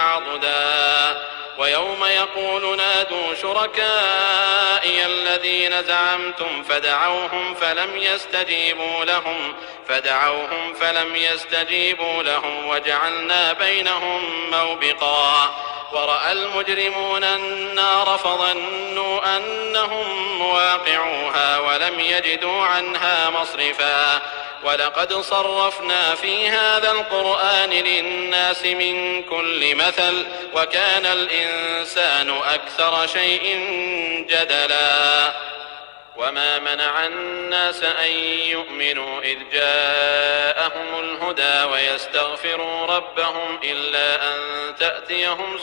عضدا ويوم يقول نادوا شركائي الذين زعمتم فدعوهم فلم يستجيبوا لهم وجعلنا بينهم موبقا ورأى المجرمون النار فظنوا أنهم مواقعوها ولم يجدوا عنها مصرفا ولقد صرفنا في هذا القرآن للناس من كل مثل وكان الإنسان أكثر شيء جدلا وما منع الناس أن يؤمنوا إذ جاءهم الهدى ويستغفروا ربهم إلا أن تأتيهم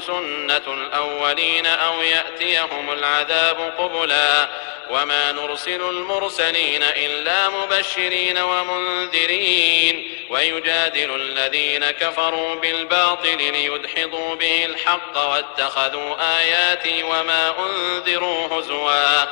سنة الأولين أو يأتيهم العذاب قبلا وما نرسل المرسلين إلا مبشرين ومنذرين ويجادل الذين كفروا بالباطل ليدحضوا به الحق واتخذوا آياتي وما أنذروا هزوا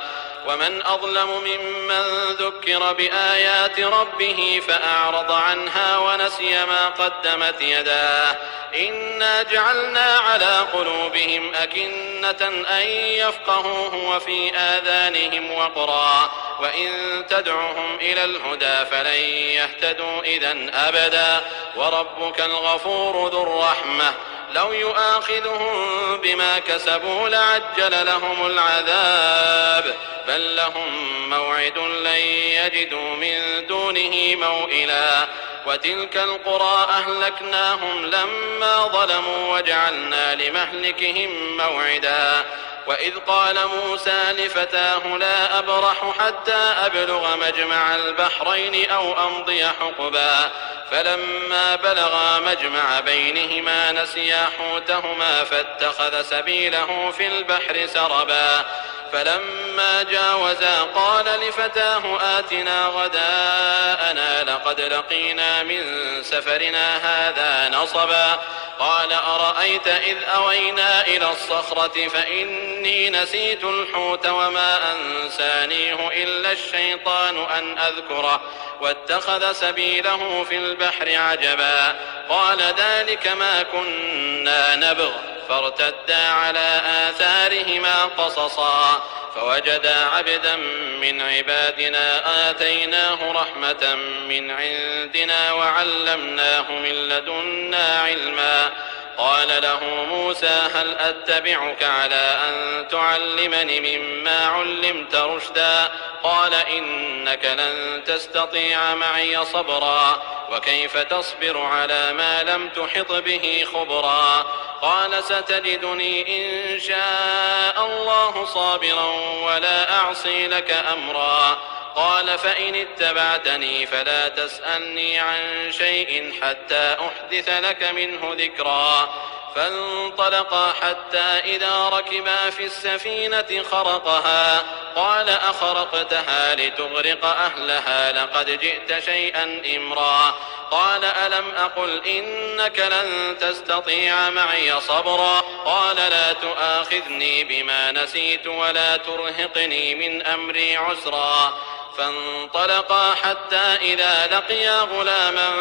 ومن أظلم ممن ذكر بآيات ربه فأعرض عنها ونسي ما قدمت يداه إنا جعلنا على قلوبهم أكنة أن يفقهوه وفي آذانهم وقرا وإن تدعهم إلى الهدى فلن يهتدوا إذن أبدا وربك الغفور ذو الرحمة لو يؤاخذهم بما كسبوا لعجل لهم العذاب بل لهم موعد لن يجدوا من دونه موئلا وتلك القرى أهلكناهم لما ظلموا وجعلنا لمهلكهم موعدا وإذ قال موسى لفتاه لا أبرح حتى أبلغ مجمع البحرين أو أمضي حقبا فلما بلغا مجمع بينهما نسيا حوتهما فاتخذ سبيله في البحر سربا فلما جاوزا قال لفتاه آتنا غداءنا لقد لقينا من سفرنا هذا نصبا قال أرأيت إذ أوينا إلى الصخرة فإني نسيت الحوت وما أنسانيه إلا الشيطان أن أذكره واتخذ سبيله في البحر عجبا قال ذلك ما كنا نبغ فارتدا على آثارهما قصصا فوجدا عبدا من عبادنا آتيناه رحمة من عندنا وعلمناه من لدنا علما قال له موسى هل أتبعك على أن تعلمني مما علمت رشدا قال إنك لن تستطيع معي صبرا وكيف تصبر على ما لم تحط به خبرا قال ستجدني إن شاء الله صابرا ولا أعصي لك أمرا قال فإن اتبعتني فلا تسألني عن شيء حتى أحدث لك منه ذكرا فانطلقا حتى إذا ركبا في السفينة خرقها قال أخرقتها لتغرق أهلها لقد جئت شيئا إمرا قال ألم أقل إنك لن تستطيع معي صبرا قال لا تؤاخذني بما نسيت ولا ترهقني من أمري عسرا فانطلقا حتى إذا لقيا غلاما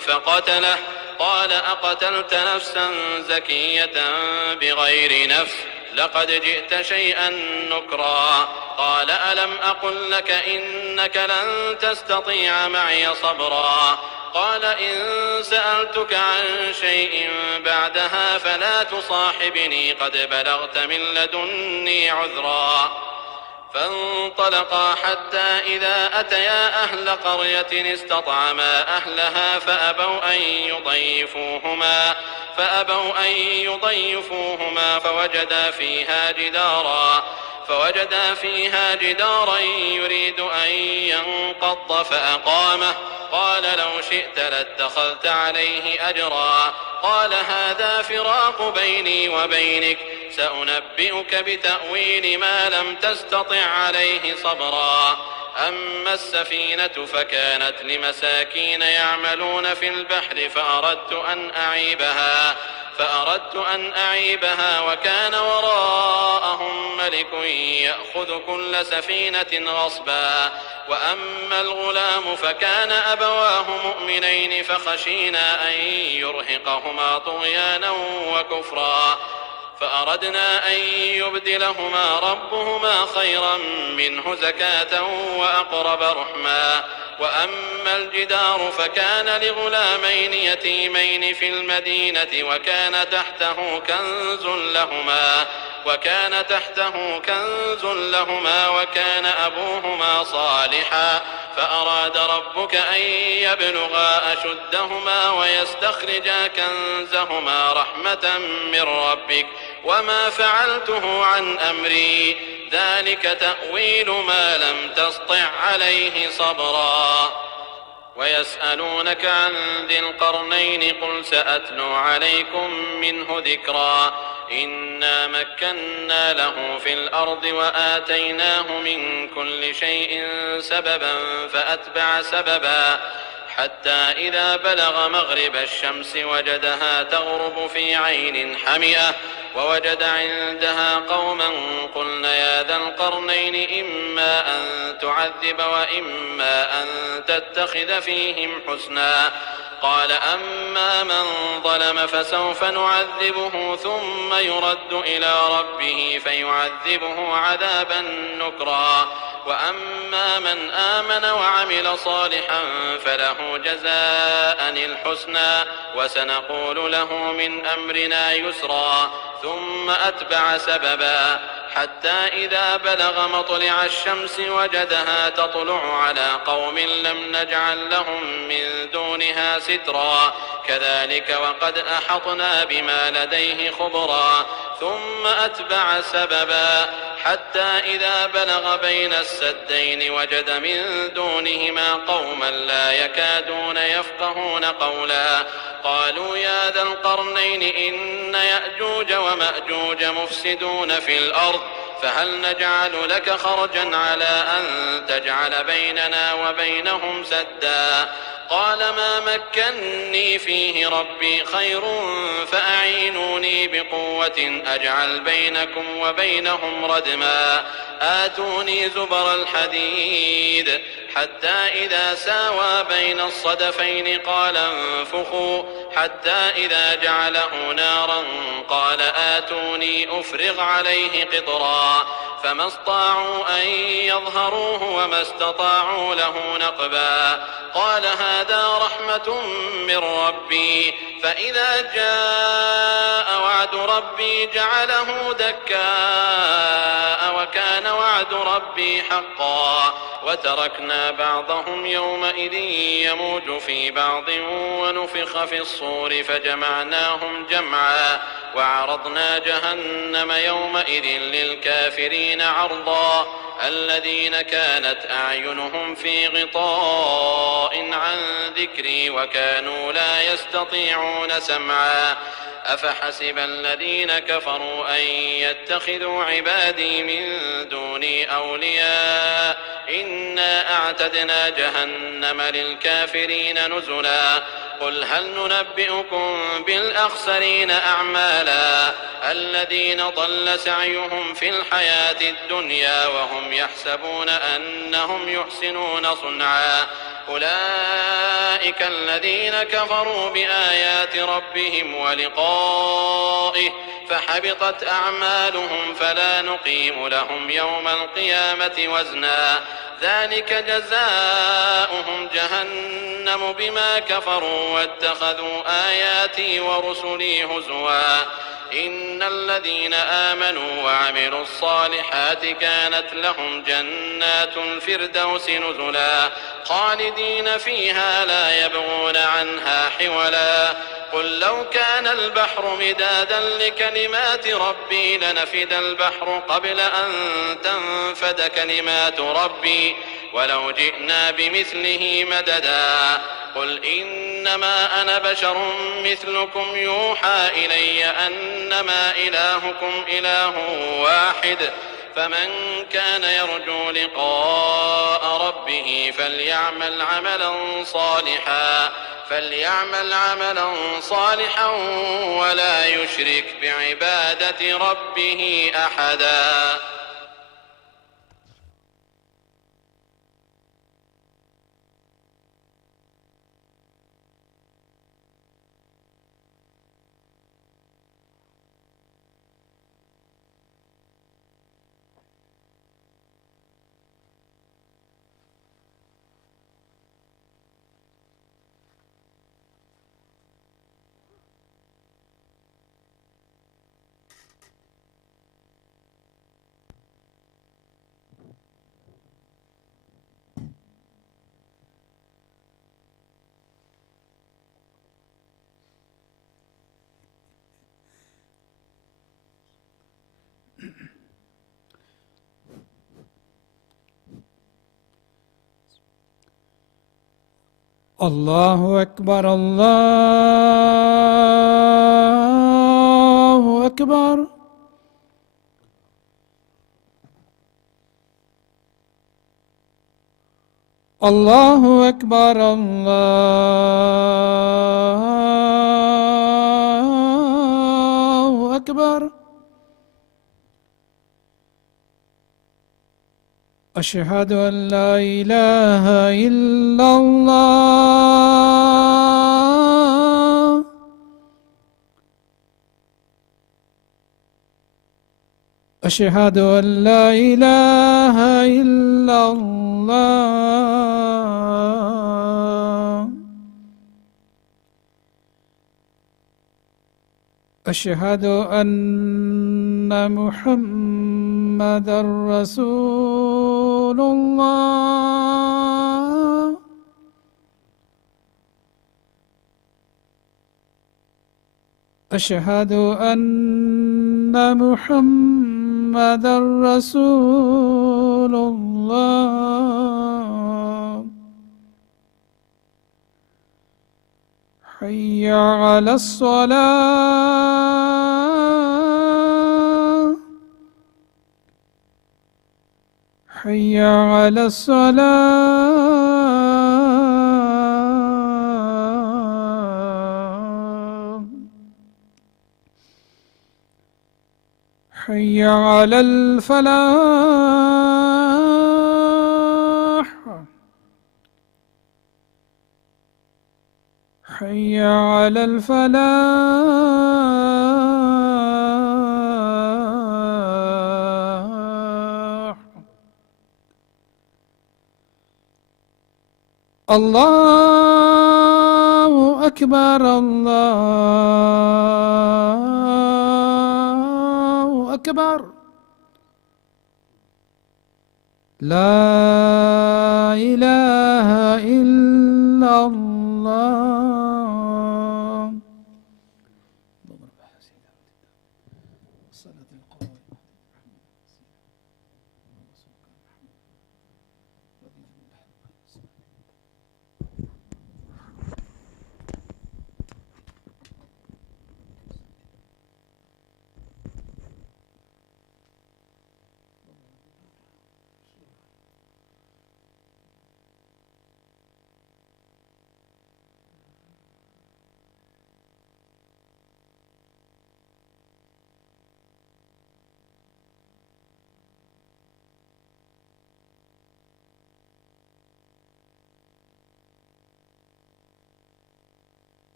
فقتله قال أقتلت نفسا زكية بغير نفس لقد جئت شيئا نكرا قال ألم أقل لك إنك لن تستطيع معي صبرا قال إن سألتك عن شيء بعدها فلا تصاحبني قد بلغت من لدني عذرا فانطلقا حتى إذا أتيا أهل قرية استطعما أهلها فأبوا أن يضيفوهما فوجدا فيها جدارا يريد أن ينقض فأقامه قال لو شئت لاتخذت عليه أجرا قال هذا فراق بيني وبينك سأنبئك بتأويل ما لم تستطع عليه صبرا أما السفينة فكانت لمساكين يعملون في البحر فأردت أن أعيبها وكان وراءهم ملك يأخذ كل سفينة غصبا. وأما الغلام فكان أبواه مؤمنين فخشينا أن يرهقهما طغيانا وكفرا فأردنا أن يبدلهما ربهما خيرا منه زكاة وأقرب رحما. وأما الجدار فكان لغلامين يتيمين في المدينة وكان تحته كنز لهما وكان أبوهما صالحا فأراد ربك أن يبلغا أشدهما ويستخرجا كنزهما رحمة من ربك وما فعلته عن أمري ذلك تأويل ما لم تسطع عليه صبرا. ويسألونك عن ذي القرنين قل سأتلو عليكم منه ذكرا. إنا مكنا له في الأرض وآتيناه من كل شيء سببا فأتبع سببا حتى إذا بلغ مغرب الشمس وجدها تغرب في عين حمئة ووجد عندها قوما قلنا يا ذا القرنين إما أن تعذب وإما أن تتخذ فيهم حسنا قال أما من ظلم فسوف نعذبه ثم يرد إلى ربه فيعذبه عذابا نكرا وأما من آمن وعمل صالحا فله جزاء الحسنى وسنقول له من أمرنا يسرا ثم أتبع سببا حتى إذا بلغ مطلع الشمس وجدها تطلع على قوم لم نجعل لهم من دونها سترا كذلك وقد أحطنا بما لديه خبرا ثم أتبع سببا حتى إذا بلغ بين السدين وجد من دونهما قوما لا يكادون يفقهون قولا قالوا يا ذا القرنين إن يأجوج ومأجوج مفسدون في الأرض فهل نجعل لك خرجا على أن تجعل بيننا وبينهم سدا قال ما مكني فيه ربي خير فأعينوني بقوة أجعل بينكم وبينهم ردما آتوني زبر الحديد حتى إذا ساوى بين الصدفين قال انفخوا حتى إذا جعله نارا قال آتوني أفرغ عليه قطرا فما استطاعوا أن يظهروه وما استطاعوا له نقبا قال هذا رحمة من ربي فإذا جاء وعد ربي جعله دكاء وكان وعد ربي حقا وتركنا بعضهم يومئذ يموج في بعض ونفخ في الصور فجمعناهم جمعا وعرضنا جهنم يومئذ للكافرين عرضا الذين كانت أعينهم في غطاء عن ذكري وكانوا لا يستطيعون سمعا أفحسب الذين كفروا أن يتخذوا عبادي من دوني أولياء إنا أعتدنا جهنم للكافرين نزلا قل هل ننبئكم بالأخسرين أعمالا الذين ضل سعيهم في الحياة الدنيا وهم يحسبون أنهم يحسنون صنعا أولئك الذين كفروا بآيات ربهم ولقائه فحبطت أعمالهم فلا نقيم لهم يوم القيامة وزنا ذلك جزاؤهم جهنم بما كفروا واتخذوا آياتي ورسلي هزوا إن الذين آمنوا وعملوا الصالحات كانت لهم جنات الفردوس نزلا خالدين فيها لا يبغون عنها حولا قل لو كان البحر مدادا لكلمات ربي لنفد البحر قبل أن تنفد كلمات ربي ولو جئنا بمثله مددا قل إنما أنا بشر مثلكم يوحى إلي أنما إلهكم إله واحد فمن كان يرجو لقاء ربه فليعمل عملا صالحا ولا يشرك بعبادة ربه أحدا. الله أكبر الله أكبر. الله أكبر الله أكبر. أشهد أن لا إله إلا الله. أشهد أن لا إله إلا الله. أشهد أن محمدًا رسول الله. أشهد أن محمدًا رسول الله. حي على الصلاة. حي على الصلاة. حي على الفلاح. حي على الفلاح. الله أكبر الله أكبر. لا إله إلا الله.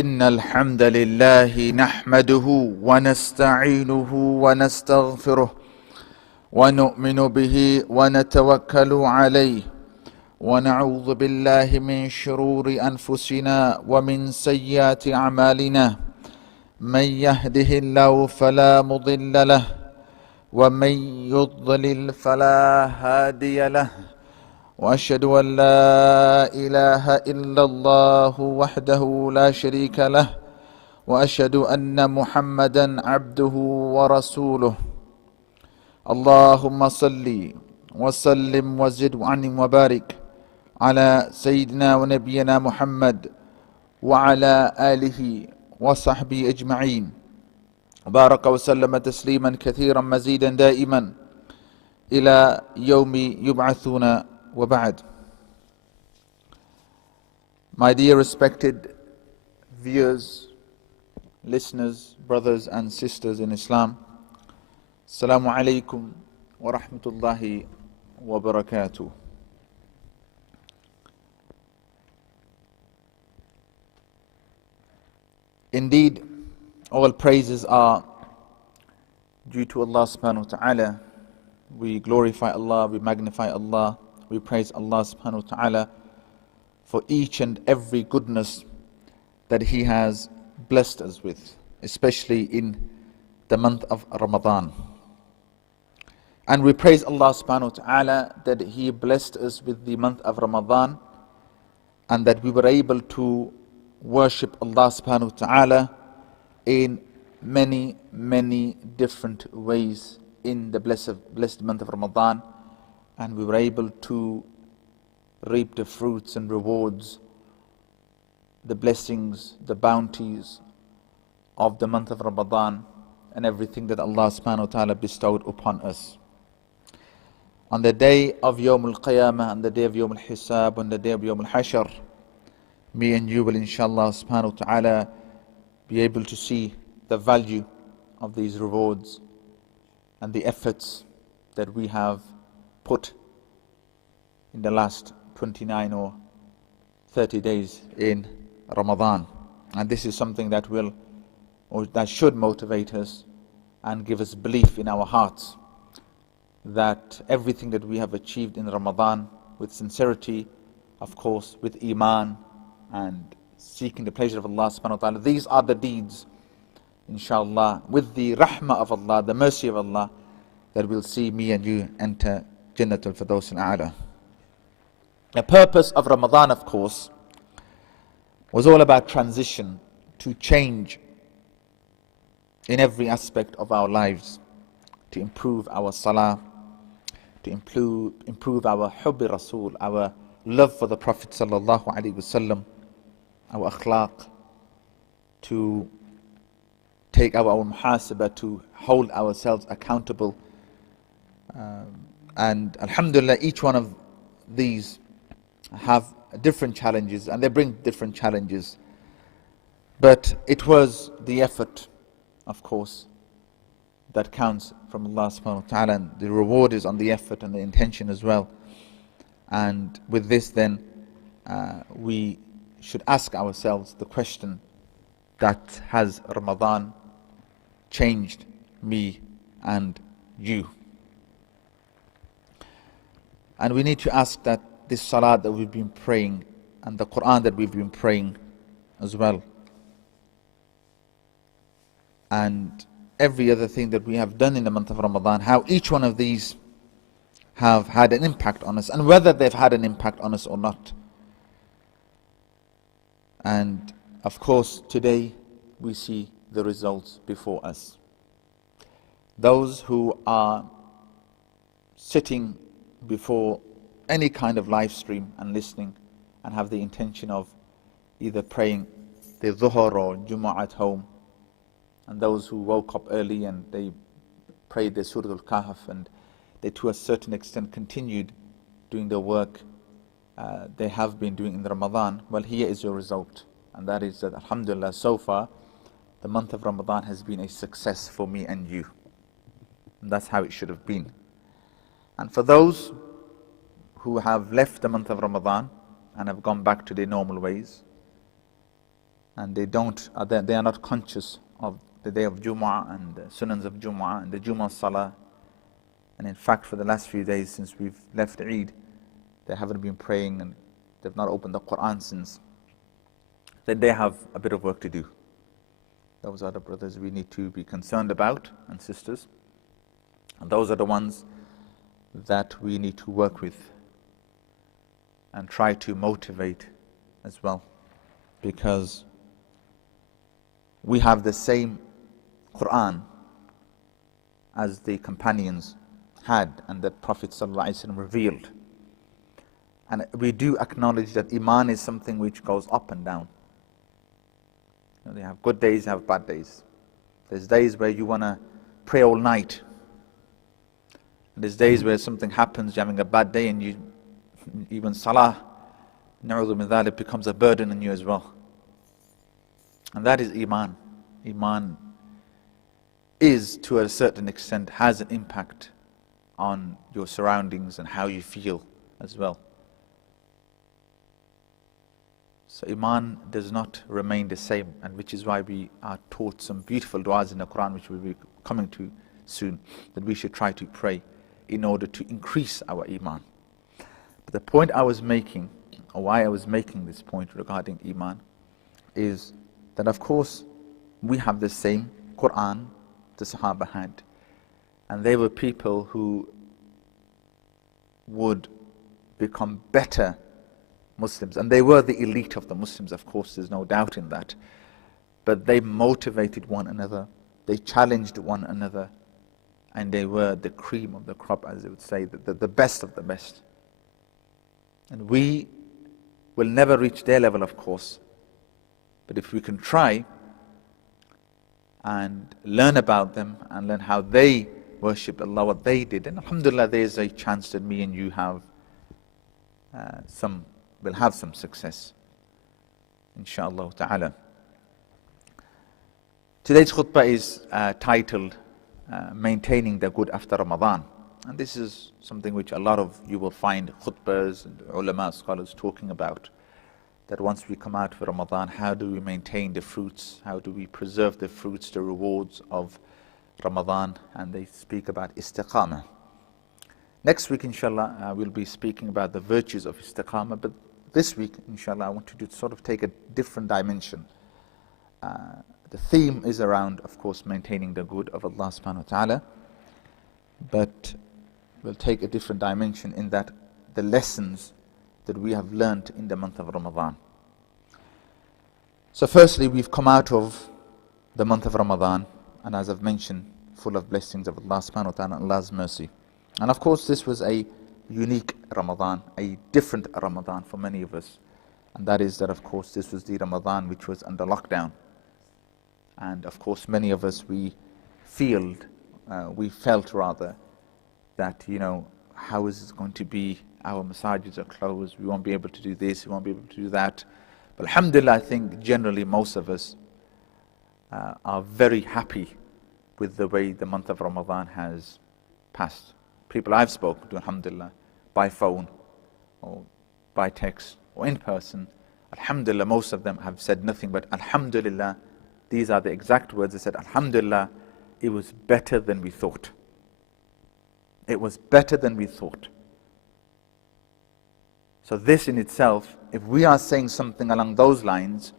إن الحمد لله نحمده ونستعينه ونستغفره ونؤمن به ونتوكل عليه ونعوذ بالله من شرور أنفسنا ومن سيئات أعمالنا من يهده الله فلا مضل له ومن يضلل فلا هادي له وأشهد أن لا إله إلا الله وحده لا شريك له وأشهد أن محمدا عبده ورسوله اللهم صل وسلم وزد وعنم وبارك على سيدنا ونبينا محمد وعلى آله وصحبه أجمعين وبارك وسلم تسليما كثيرا مزيدا دائما إلى يوم يبعثون وبعد. My dear respected viewers, listeners, brothers and sisters in Islam, Assalamu alaikum wa rahmatullahi wa barakatuh. Indeed, all praises are due to Allah subhanahu wa ta'ala. We glorify Allah, we magnify Allah, we praise Allah subhanahu wa ta'ala for each and every goodness that He has blessed us with, especially in the month of Ramadan. And we praise Allah subhanahu wa ta'ala that He blessed us with the month of Ramadan and that we were able to worship Allah subhanahu wa ta'ala in many, many different ways in the blessed month of Ramadan, and we were able to reap the fruits and rewards, the blessings, the bounties of the month of Ramadan and everything that Allah subhanahu wa ta'ala bestowed upon us. On the day of Yawm al-Qiyamah, on the day of Yawm al-Hisab, on the day of Yawm al-Hashr, me and you will inshallah subhanahu wa ta'ala be able to see the value of these rewards and the efforts that we have put in the last 29 or 30 days in Ramadan. And this is something that will, or that should motivate us and give us belief in our hearts that everything that we have achieved in Ramadan with sincerity, of course, with Iman and seeking the pleasure of Allah subhanahu wa ta'ala, these are the deeds, inshallah, with the rahmah of Allah, the mercy of Allah, that we'll see me and you enter Jannatul Firdaus al-A'la. The purpose of Ramadan, of course, was all about transition, to change in every aspect of our lives, to improve our salah, to improve our hubbi rasul, our love for the Prophet sallallahu alaihi wasallam, our akhlaq, to take our own muhasabah, to hold ourselves accountable. And alhamdulillah, each one of these have different challenges and they bring different challenges. But it was the effort, of course, that counts from Allah subhanahu wa ta'ala, and the reward is on the effort and the intention as well. And with this then, we should ask ourselves the question, that has Ramadan changed me and you? And we need to ask that this salah that we've been praying and the Quran that we've been praying as well, and every other thing that we have done in the month of Ramadan, how each one of these have had an impact on us and whether they've had an impact on us or not. And of course, today we see the results before us. Those who are sitting before any kind of live stream and listening and have the intention of either praying the Dhuhr or Jumu'ah at home, and those who woke up early and they prayed the Surah Al-Kahf and they to a certain extent continued doing the work they have been doing in Ramadan, well, here is your result. And that is that alhamdulillah, so far the month of Ramadan has been a success for me and you. And that's how it should have been. And for those who have left the month of Ramadan and have gone back to their normal ways, and they are not conscious of the day of Jumu'ah and the sunans of Jumu'ah and the Jumu'ah Salah. And in fact, for the last few days since we've left Eid, they haven't been praying and they've not opened the Quran since. Then they have a bit of work to do. Those are the brothers we need to be concerned about, and sisters. And those are the ones that we need to work with and try to motivate as well, because we have the same Quran as the companions had and that Prophet ﷺ revealed. And we do acknowledge that Iman is something which goes up and down. You know, they have good days, they have bad days. There's days where you want to pray all night. And there's days where something happens, you're having a bad day, and even Salah, na'udhu min dhalik, becomes a burden on you as well. And that is Iman. Iman is, to a certain extent, has an impact on your surroundings and how you feel as well. So Iman does not remain the same, and which is why we are taught some beautiful du'as in the Quran, which we'll be coming to soon, that we should try to pray in order to increase our Iman. But the point I was making, or why I was making this point regarding Iman, is that of course we have the same Quran the Sahaba had, and they were people who would become better Muslims, and they were the elite of the Muslims, of course, there's no doubt in that. But they motivated one another, they challenged one another, and they were the cream of the crop, as they would say, the best of the best. And we will never reach their level, of course, but if we can try and learn about them and learn how they worshipped Allah, what they did, and alhamdulillah, there's a chance that me and you will have some success, inshaAllah ta'ala. Today's khutbah is titled Maintaining the Good After Ramadan. And this is something which a lot of you will find khutbahs and ulama scholars talking about. That once we come out for Ramadan, how do we maintain the fruits? How do we preserve the fruits, the rewards of Ramadan? And they speak about istiqamah. Next week, inshallah, we'll be speaking about the virtues of istiqamah. But this week, inshallah, I want to sort of take a different dimension. The theme is around, of course, maintaining the good of Allah subhanahu wa ta'ala. But we'll take a different dimension in that the lessons that we have learnt in the month of Ramadan. So firstly, we've come out of the month of Ramadan, and as I've mentioned, full of blessings of Allah subhanahu wa ta'ala and Allah's mercy. And of course, this was a unique Ramadan, a different Ramadan for many of us. And that is that, of course, this was the Ramadan which was under lockdown. And of course, many of us, we felt that, how is it going to be? Our massages are closed, we won't be able to do this, we won't be able to do that. But alhamdulillah, I think generally most of us are very happy with the way the month of Ramadan has passed. People I've spoken to, alhamdulillah, by phone or by text or in person, alhamdulillah, most of them have said nothing but alhamdulillah. These are the exact words. They said, alhamdulillah, it was better than we thought. It was better than we thought. So this in itself, if we are saying something along those lines,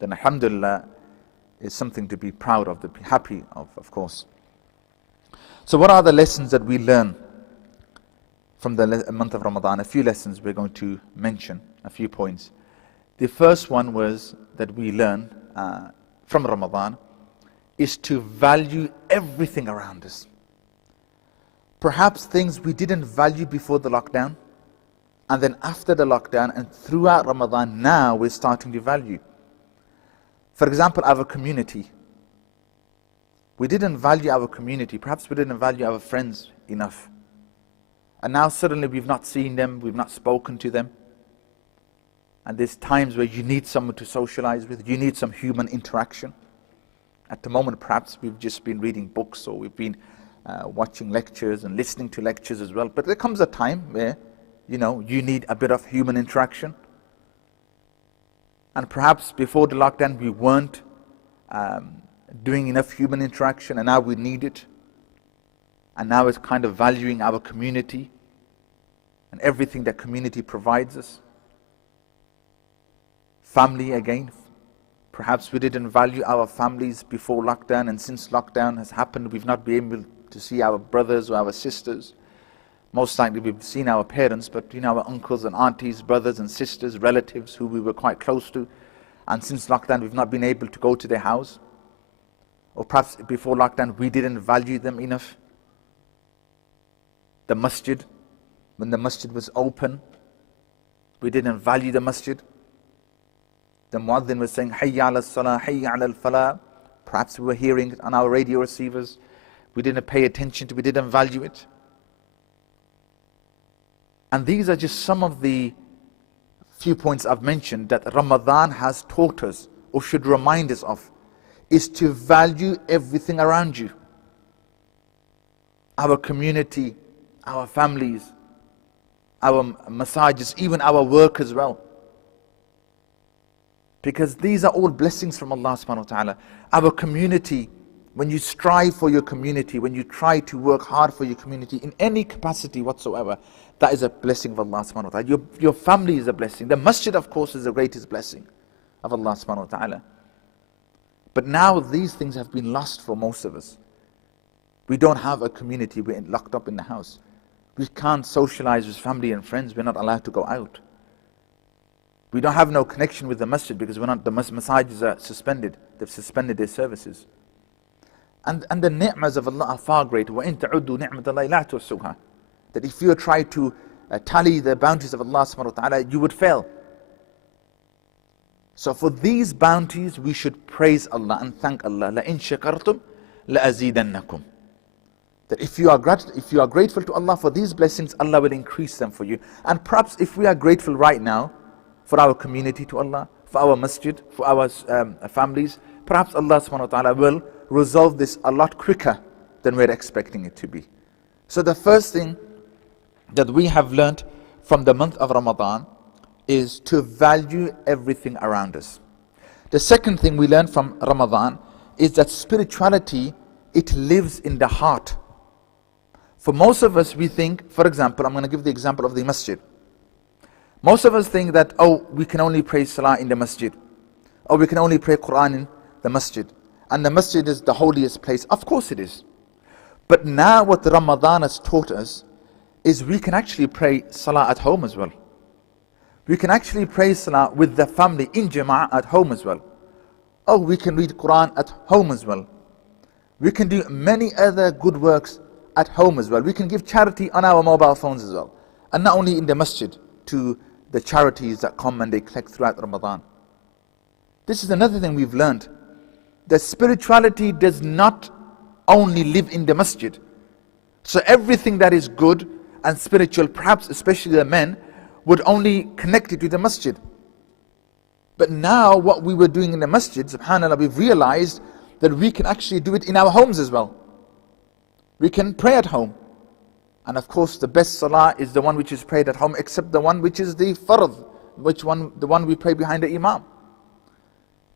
then alhamdulillah is something to be proud of, to be happy of course. So what are the lessons that we learn from the month of Ramadan? A few lessons we're going to mention, a few points. The first one was that we learn from Ramadan is to value everything around us. Perhaps things we didn't value before the lockdown, and then after the lockdown and throughout Ramadan, now we're starting to value. For example, our community. We didn't value our community. Perhaps we didn't value our friends enough. And now suddenly we've not seen them, we've not spoken to them. And there's times where you need someone to socialize with, you need some human interaction. At the moment, perhaps we've just been reading books, or we've been watching lectures and listening to lectures as well. But there comes a time where, you need a bit of human interaction. And perhaps before the lockdown we weren't doing enough human interaction, and now we need it. And now it's kind of valuing our community and everything that community provides us. Family again. Perhaps we didn't value our families before lockdown, and since lockdown has happened, we've not been able to see our brothers or our sisters. Most likely we've seen our parents, but our uncles and aunties, brothers and sisters, relatives who we were quite close to. And since lockdown, we've not been able to go to their house. Or perhaps before lockdown, we didn't value them enough. The masjid, when the masjid was open, we didn't value the masjid. The muaddin was saying, Hayya ala Salah, Hayya ala al-Falah. Perhaps we were hearing it on our radio receivers. We didn't pay attention to it, we didn't value it. And these are just some of the few points I've mentioned that Ramadan has taught us, or should remind us of, is to value everything around you. Our community, our families, our masajid, even our work as well. Because these are all blessings from Allah subhanahu wa ta'ala. Our community, when you strive for your community, when you try to work hard for your community in any capacity whatsoever, that is a blessing of Allah subhanahu wa ta'ala. Your family is a blessing. The masjid, of course, is the greatest blessing of Allah subhanahu wa ta'ala. But now these things have been lost for most of us. We don't have a community, we're locked up in the house. We can't socialize with family and friends, we're not allowed to go out. We don't have no connection with the masjid because the masajids are suspended. They've suspended their services. And the ni'mas of Allah are far greater. وَإِن تَعُدُّوا نِعْمَةَ اللَّهِ لَا تُحْصُوهَا. That if you try to tally the bounties of Allah subhanahu wa ta'ala, you would fail. So for these bounties, we should praise Allah and thank Allah. لَإِن شَكَرْتُمْ لَأَزِيدَنَّكُمْ. That if you are grateful to Allah for these blessings, Allah will increase them for you. And perhaps if we are grateful right now for our community to Allah, for our masjid, for our families, perhaps Allah subhanahu wa ta'ala will resolve this a lot quicker than we're expecting it to be. So the first thing that we have learned from the month of Ramadan is to value everything around us. The second thing we learn from Ramadan is that spirituality, it lives in the heart. For most of us, we think, for example, I'm going to give the example of the masjid. Most of us think that, we can only pray Salah in the masjid. Or we can only pray Quran in the masjid. And the masjid is the holiest place. Of course it is. But now what Ramadan has taught us is we can actually pray Salah at home as well. We can actually pray Salah with the family in Jumu'a at home as well. We can read Quran at home as well. We can do many other good works at home as well. We can give charity on our mobile phones as well. And not only in the masjid, to the charities that come and they collect throughout Ramadan. This is another thing we've learned. That spirituality does not only live in the masjid. So everything that is good and spiritual, perhaps especially the men, would only connect it to the masjid. But now what we were doing in the masjid, subhanAllah, we've realized that we can actually do it in our homes as well. We can pray at home. And of course the best salah is the one which is prayed at home, except the one which is the fard, the one we pray behind the imam.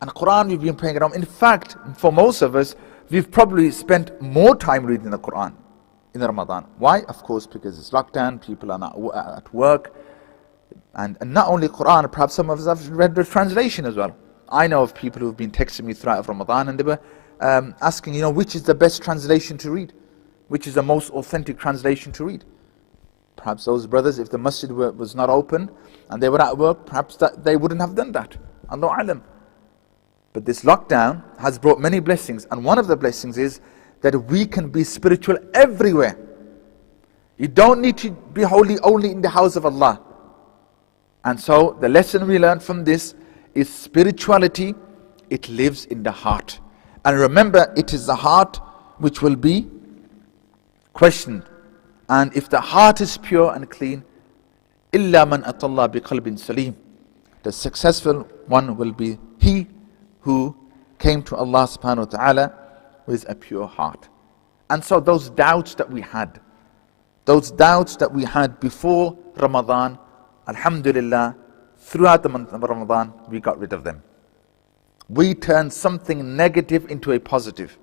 And Quran we've been praying at home. In fact, for most of us, we've probably spent more time reading the Quran in Ramadan. Why? Of course, because it's lockdown, people are not at work. And not only Quran, perhaps some of us have read the translation as well. I know of people who've been texting me throughout Ramadan and they were asking, which is the best translation to read? Which is the most authentic translation to read? Perhaps those brothers, if the masjid was not open and they were at work, perhaps that they wouldn't have done that. Allahu alam. But this lockdown has brought many blessings, and one of the blessings is that we can be spiritual everywhere. You don't need to be holy only in the house of Allah. And so the lesson we learn from this is spirituality, it lives in the heart. And remember, it is the heart which will be questioned. And if the heart is pure and clean, إِلَّا مَنْ أَتَى اللَّهَ بِقَلْبٍ سَلِيمٍ, the successful one will be he who came to Allah subhanahu wa ta'ala with a pure heart. And so those doubts that we had before Ramadan, alhamdulillah, throughout the month of Ramadan, we got rid of them. We turned something negative into a positive.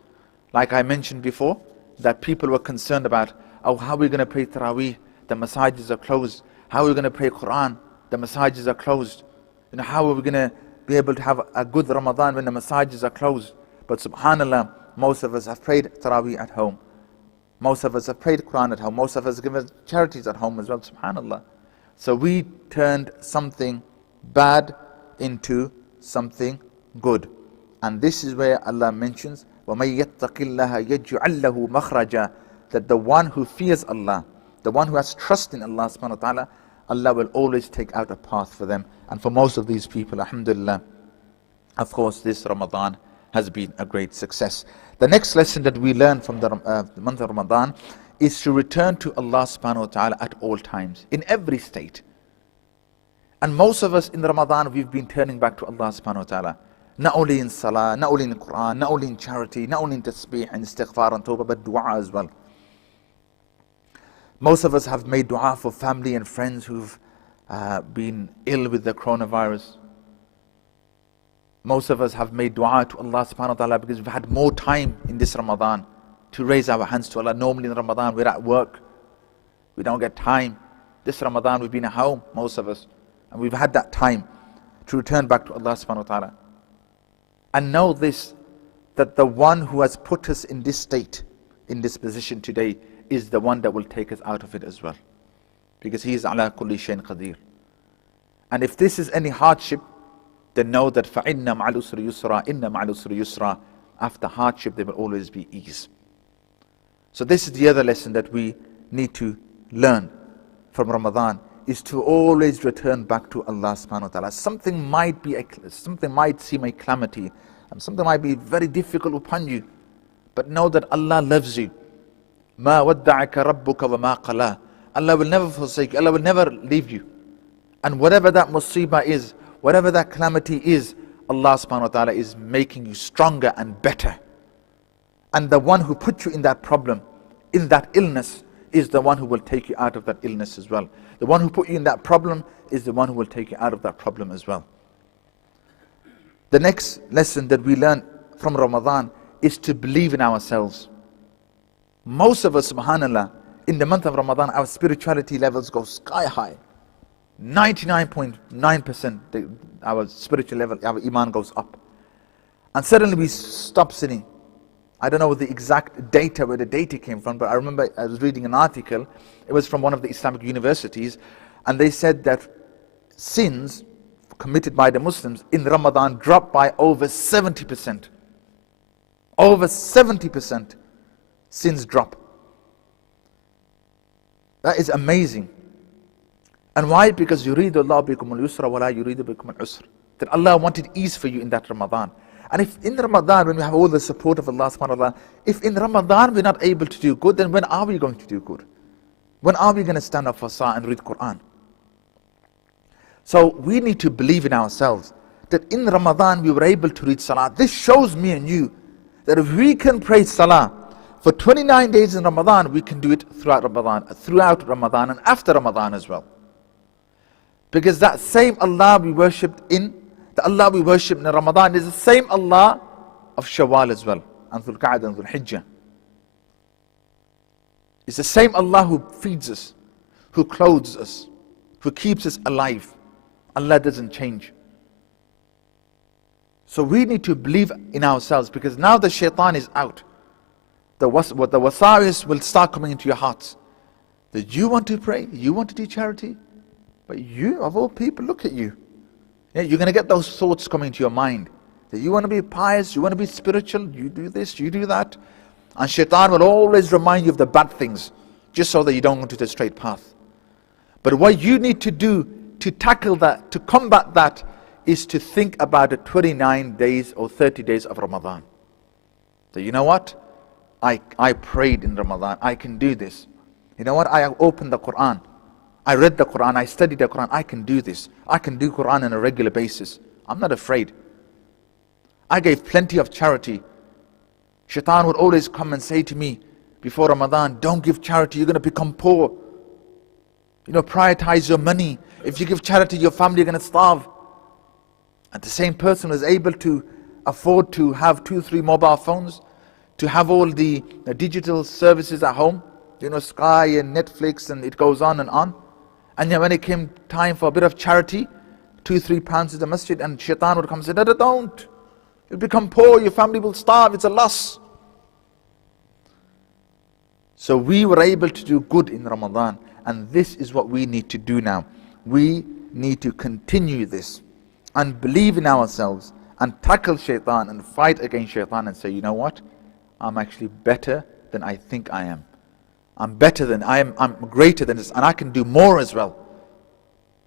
Like I mentioned before, that people were concerned about, oh, how are we going to pray Taraweeh? The masajids are closed. How are we going to pray Quran? The masajids are closed. How are we going to be able to have a good Ramadan when the masajids are closed? But subhanAllah, most of us have prayed Taraweeh at home. Most of us have prayed Quran at home. Most of us have given charities at home as well, subhanAllah. So we turned something bad into something good. And this is where Allah mentions, وَمَن يَتَّقِ اللَّهَ يَجْعَلْ لَهُ مَخْرَجًا, that the one who fears Allah, the one who has trust in Allah subhanahu wa ta'ala, Allah will always take out a path for them. And for most of these people, alhamdulillah, of course, this Ramadan has been a great success. The next lesson that we learn from the month of Ramadan is to return to Allah subhanahu wa ta'ala at all times, in every state. And most of us in Ramadan, we've been turning back to Allah subhanahu wa ta'ala. Not only in Salah, not only in Quran, not only in charity, not only in tasbih and istighfar and tawbah, but dua as well. Most of us have made dua for family and friends who've been ill with the coronavirus. Most of us have made dua to Allah subhanahu wa ta'ala because we've had more time in this Ramadan to raise our hands to Allah. Normally in Ramadan we're at work, we don't get time. This Ramadan we've been at home, most of us, and we've had that time to return back to Allah subhanahu wa ta'ala. And know this, that the one who has put us in this state, in this position today, is the one that will take us out of it as well. Because He is ala kulli shayin qadir. And if this is any hardship, then know that فَإِنَّ مَعَ الْعُسْرِ يُسْرًا إِنَّ مَعَ الْعُسْرِ يُسْرًا. After hardship, there will always be ease. So this is the other lesson that we need to learn from Ramadan, is to always return back to Allah subhanahu wa ta'ala. Something might seem a calamity, and something might be very difficult upon you, but know that Allah loves you. مَا وَدَّعَكَ رَبُّكَ وَمَا قَلَى. Allah will never forsake you, Allah will never leave you. And whatever that musibah is, whatever that calamity is, Allah subhanahu wa ta'ala is making you stronger and better. And the one who put you in that problem, in that illness, is the one who will take you out of that illness as well. The one who put you in that problem is the one who will take you out of that problem as well. The next lesson that we learn from Ramadan is to believe in ourselves. Most of us, subhanAllah, in the month of Ramadan, our spirituality levels go sky high. 99.9% our spiritual level, our iman goes up. And suddenly we stop sinning. I don't know the exact data, where the data came from, but I remember I was reading an article. It was from one of the Islamic universities, and they said that sins committed by the Muslims in Ramadan dropped by over 70%. Over 70% sins drop. That is amazing. And why? Because يُرِيدُ اللَّهُ بِكُمُ الْيُسْرَ وَلَا يُرِيدُ بِكُمُ الْعُسْرَ. That Allah wanted ease for you in that Ramadan. And if in Ramadan, when we have all the support of Allah subhanahu wa ta'ala, if in Ramadan we're not able to do good, then when are we going to do good? When are we going to stand up for Salah and read Quran? So we need to believe in ourselves that in Ramadan we were able to read Salah. This shows me and you that if we can pray Salah for 29 days in Ramadan, we can do it throughout Ramadan and after Ramadan as well. Because that same Allah we worshipped in, the Allah we worship in Ramadan is the same Allah of Shawwal as well, and Dhul Qa'dah and Dhul Hijjah. It's the same Allah who feeds us, who clothes us, who keeps us alive. Allah doesn't change. So we need to believe in ourselves, because now the shaitan is out. The wasawis will start coming into your hearts. That you want to pray, you want to do charity, but you, of all people, look at you. Yeah, you're going to get those thoughts coming to your mind. That you want to be pious, you want to be spiritual, you do this, you do that. And shaitan will always remind you of the bad things, just so that you don't go to the straight path. But what you need to do to tackle that, to combat that, is to think about the 29 days or 30 days of Ramadan. So you know what? I prayed in Ramadan, I can do this. You know what? I opened the Quran. I read the Quran, I studied the Quran, I can do this. I can do Quran on a regular basis. I'm not afraid. I gave plenty of charity. Shaitan would always come and say to me before Ramadan, don't give charity, you're going to become poor. Prioritize your money. If you give charity, your family are going to starve. And the same person was able to afford to have 2-3 mobile phones, to have all the digital services at home, Sky and Netflix, and it goes on. And then when it came time for a bit of charity, 2-3 pounds to the masjid, and shaitan would come and say, no, don't. You'll become poor, your family will starve, it's a loss. So we were able to do good in Ramadan, and this is what we need to do now. We need to continue this and believe in ourselves and tackle shaitan and fight against shaitan and say, you know what? I'm actually better than I think I am. I'm better than I am, I'm greater than this, and I can do more as well.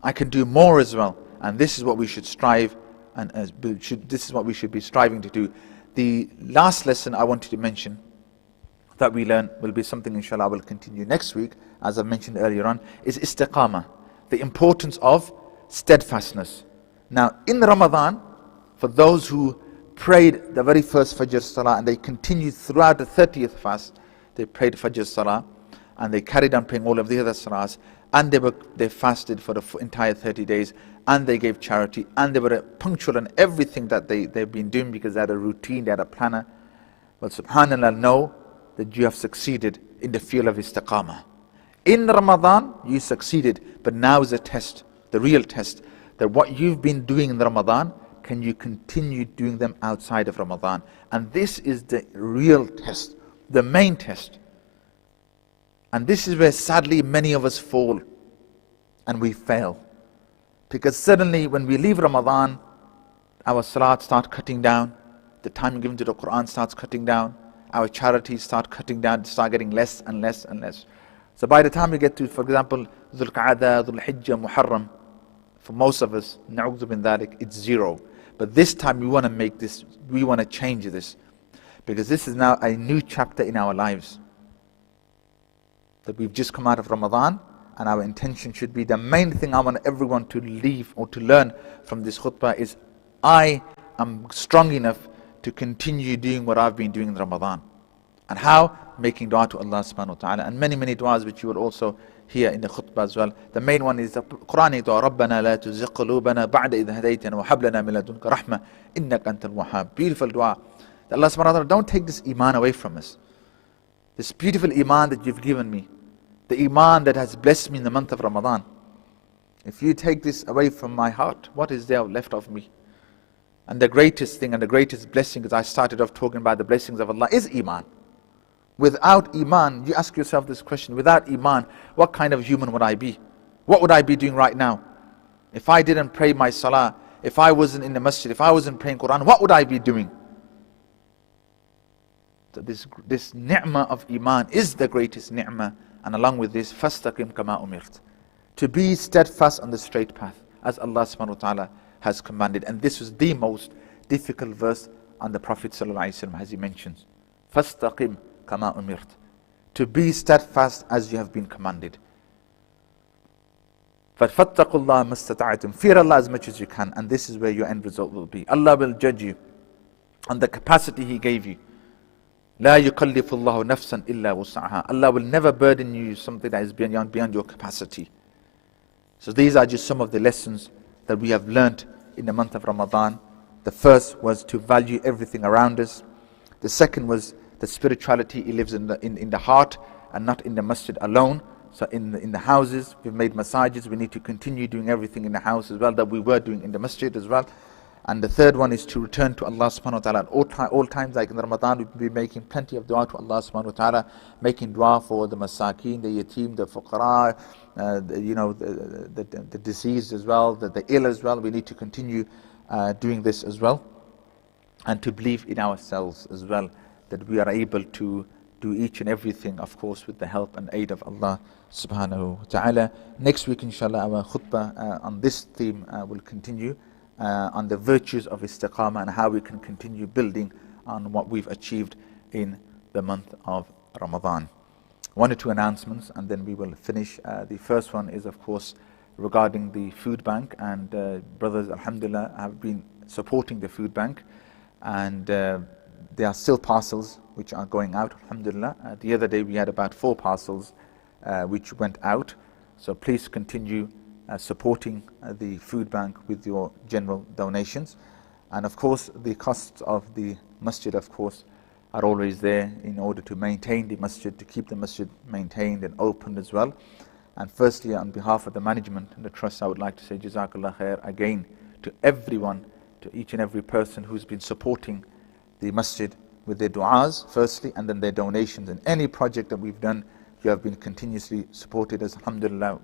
I can do more as well. And this is what we should strive, and this is what we should be striving to do. The last lesson I wanted to mention that we learn will be something inshallah will continue next week, as I mentioned earlier on, is istiqamah, the importance of steadfastness. Now in Ramadan, for those who prayed the very first Fajr Salah and they continued throughout the 30th fast, they prayed Fajr Salah and they carried on praying all of the other Salahs, and they fasted for the entire 30 days, and they gave charity, and they were punctual in everything that they've been doing because they had a routine, they had a planner. Well, subhanAllah, know that you have succeeded in the field of istiqamah. In Ramadan, you succeeded, but now is a test, the real test, that what you've been doing in Ramadan, can you continue doing them outside of Ramadan? And this is the real test, the main test. And this is where sadly many of us fall and we fail. Because suddenly when we leave Ramadan, our salat start cutting down, the time given to the Quran starts cutting down, our charities start cutting down, start getting less and less and less. So by the time we get to, for example, Dhul Qa'dah, Dhul Hijjah, Muharram, for most of us, na'udhu bin dhalik, it's 0. But this time we want to make this, we want to change this. Because this is now a new chapter in our lives. That we've just come out of Ramadan, and our intention should be, the main thing I want everyone to leave or to learn from this khutbah is, I am strong enough to continue doing what I've been doing in Ramadan. And how? Making dua to Allah subhanahu wa ta'ala. And many, many duas which you will also hear in the khutbah as well. The main one is the Quranic dua, رَبَّنَا لَا تُزِغْ قُلُوبَنَا بَعْدَ إِذْ هَدَيْتَنَا وَهَبْ لَنَا مِن لَدُنْكَ رَحْمَةً إِنَّكَ أَنْتَ الْوَهَّابُ. Beautiful dua. That Allah subhanahu wa ta'ala, don't take this iman away from us. This beautiful iman that you've given me, the iman that has blessed me in the month of Ramadan. If you take this away from my heart, what is there left of me? And the greatest thing and the greatest blessing, as I started off talking about the blessings of Allah, is iman. Without iman, you ask yourself this question, without iman, what kind of human would I be? What would I be doing right now? If I didn't pray my salah, if I wasn't in the masjid, if I wasn't praying Quran, what would I be doing? So this ni'mah of iman is the greatest ni'mah. And along with this, فَاسْتَقِمْ كَمَا أُمِرْتَ, to be steadfast on the straight path, as Allah subhanahu wa ta'ala has commanded. And this was the most difficult verse on the Prophet sallallahu alaihi wasallam, as he mentions. فَاسْتَقِمْ كَمَا أُمِرْتَ, to be steadfast as you have been commanded. But فَاتَّقُوا اللَّهَ مَا اسْتَطَعْتُمْ, fear Allah as much as you can, and this is where your end result will be. Allah will judge you on the capacity He gave you. لا يكلف الله نفسا إلا وسعها. Allah will never burden you something that is beyond your capacity. So these are just some of the lessons that we have learned in the month of Ramadan. The first was to value everything around us. The second was the spirituality, it lives in the heart and not in the masjid alone. So in the houses, we've made masajid, we need to continue doing everything in the house as well that we were doing in the masjid as well. And the third one is to return to Allah subhanahu wa ta'ala at all times, like in Ramadan, we will be making plenty of dua to Allah subhanahu wa ta'ala, making dua for the masakeen, the yatim, the fuqara, the diseased as well, the ill as well. We need to continue doing this as well. And to believe in ourselves as well, that we are able to do each and everything, of course, with the help and aid of Allah subhanahu wa ta'ala. Next week, inshallah, our khutbah on this theme will continue. On the virtues of istiqamah and how we can continue building on what we've achieved in the month of Ramadan. One or two announcements and then we will finish. The first one is, of course, regarding the food bank, and brothers, alhamdulillah, have been supporting the food bank, and there are still parcels which are going out, alhamdulillah. The other day we had about 4 parcels which went out, so please continue supporting the food bank with your general donations. And of course, the costs of the masjid, of course, are always there in order to maintain the masjid, to keep the masjid maintained and open as well. And firstly, on behalf of the management and the trust, I would like to say Jazakallah khair again to everyone, to each and every person who's been supporting the masjid with their du'as firstly, and then their donations. And any project that we've done, you have been continuously supported as alhamdulillah.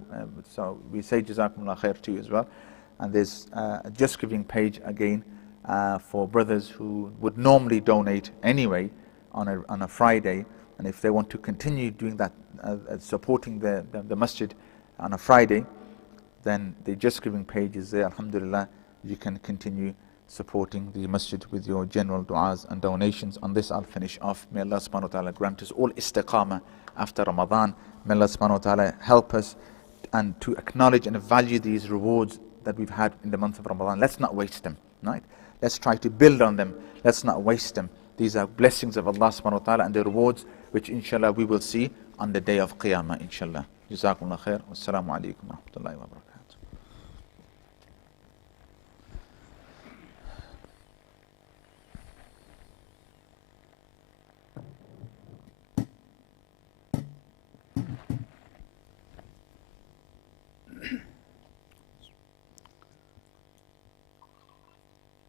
So we say Jazakumullah khair to you as well. And there's a Just Giving page again for brothers who would normally donate anyway on a Friday. And if they want to continue doing that, supporting the masjid on a Friday, then the Just Giving page is there, alhamdulillah. You can continue supporting the masjid with your general du'as and donations. On this I'll finish off. May Allah subhanahu wa ta'ala grant us all istiqamah after Ramadan. May Allah subhanahu wa ta'ala help us and to acknowledge and value these rewards that we've had in the month of Ramadan. Let's not waste them, right? Let's try to build on them. Let's not waste them. These are blessings of Allah subhanahu wa ta'ala and the rewards which inshallah we will see on the day of Qiyamah, inshallah. Jazakumullah khair. Wassalamu alaikum wa rahmatullahi wa barakatuh.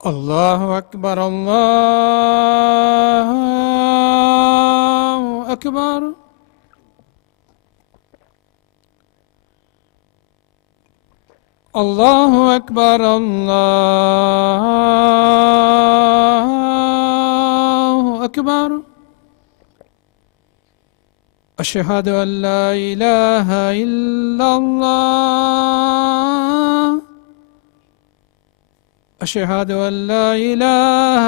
الله أكبر الله أكبر الله أكبر الله أكبر أشهد أن لا إله إلا الله أشهد أن لا إله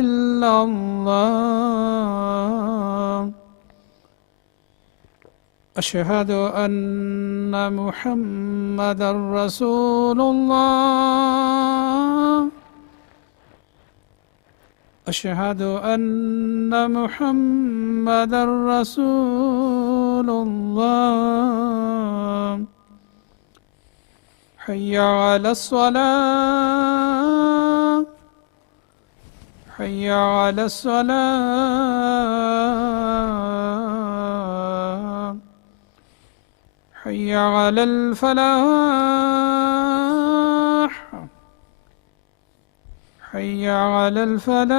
إلا الله أشهد أن محمدا رسول الله أشهد أن محمدا رسول الله حي على الصلاة حي على الصلاة حي على الفلاح حي على الفلاح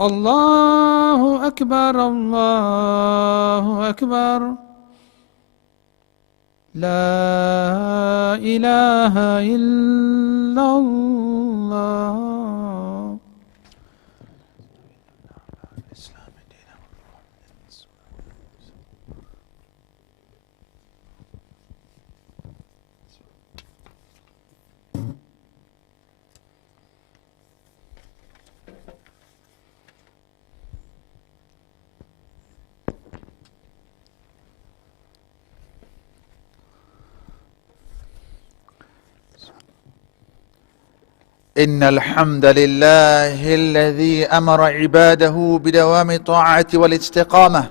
الله أكبر الله أكبر لا إله إلا الله إن الحمد لله الذي أمر عباده بدوام الطاعة والاستقامة